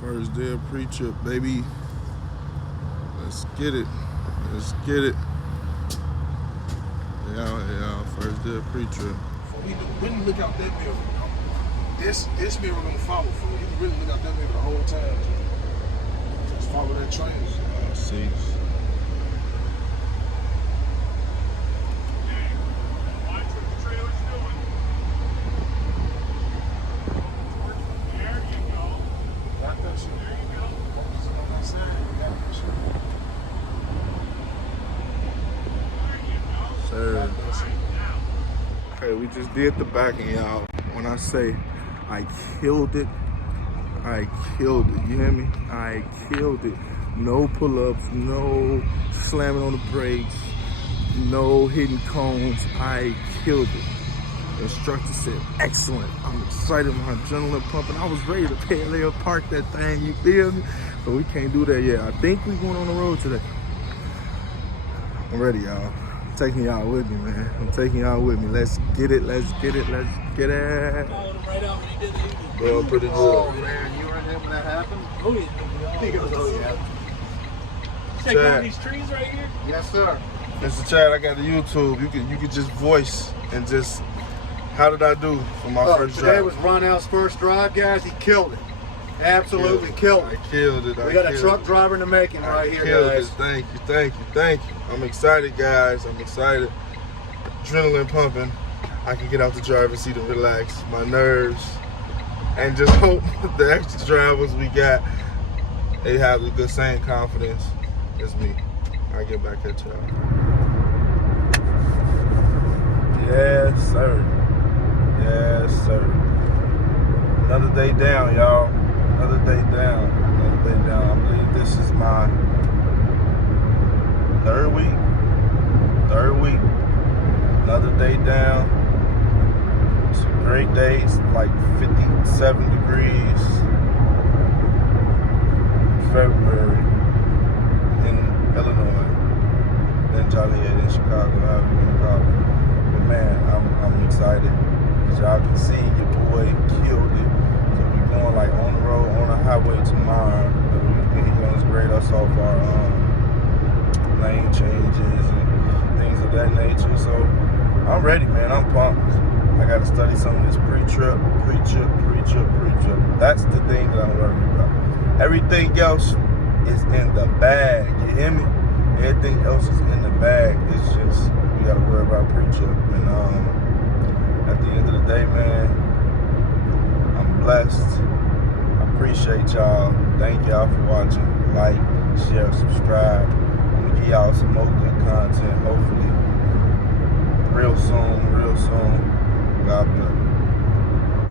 First day of pre-trip, baby. Let's get it. Let's get it. Yeah. First day of pre-trip. We can really look out that mirror. This mirror gonna follow. You can really look out that mirror the whole time. Just follow that train. See. Sir. Okay, we just did the backing, y'all. When I say I killed it, I killed it. You hear me? I killed it. No pull-ups, no slamming on the brakes, no hitting cones. I killed it. The instructor said, excellent. I'm excited, my adrenaline pumping. I was ready to parallel park that thing, you feel me? But we can't do that yet. I think we're going on the road today. I'm ready, y'all. I'm taking y'all with me, man. I'm taking y'all with me. Let's get it, let's get it, let's get it. Well, pretty good. Oh, man, you were in there when that happened? Oh, yeah. I think it was, oh, yeah. Check out these trees right here? Yes, sir. Mr. Chad, I got the YouTube. You could just voice and just, how did I do for my first drive? Today was Ronell's first drive, guys. He killed it. Absolutely killed it. I killed it. We got a truck driver in the making right here, guys. Thank you. I'm excited, guys. I'm excited. Adrenaline pumping. I can get out the driver's seat and relax my nerves. And just hope the extra drivers we got, they have the good same confidence as me. I get back at y'all. Yes, sir. Yes, sir. Another day down, y'all. Another day down. Another day down. I believe this is my third week. Another day down. Some great days, like 57 degrees. February in Illinois. Then Joliet in Chicago, however you want to call it. But man, I'm excited. As y'all can see, your boy killed it. So we going like on the road, on the highway tomorrow. He's gonna grade us off our lane changes and things of that nature. So I'm ready, man. I'm pumped. I gotta study some of this pre-trip. That's the thing that I'm worried about. Everything else is in the bag. You hear me? Everything else is in the bag. It's just we gotta worry about pre-trip. And at the end of the day, man, I'm blessed. I appreciate y'all. Thank y'all for watching. Like, share, subscribe. I'm gonna give y'all some more good content, hopefully. Real soon. God bless.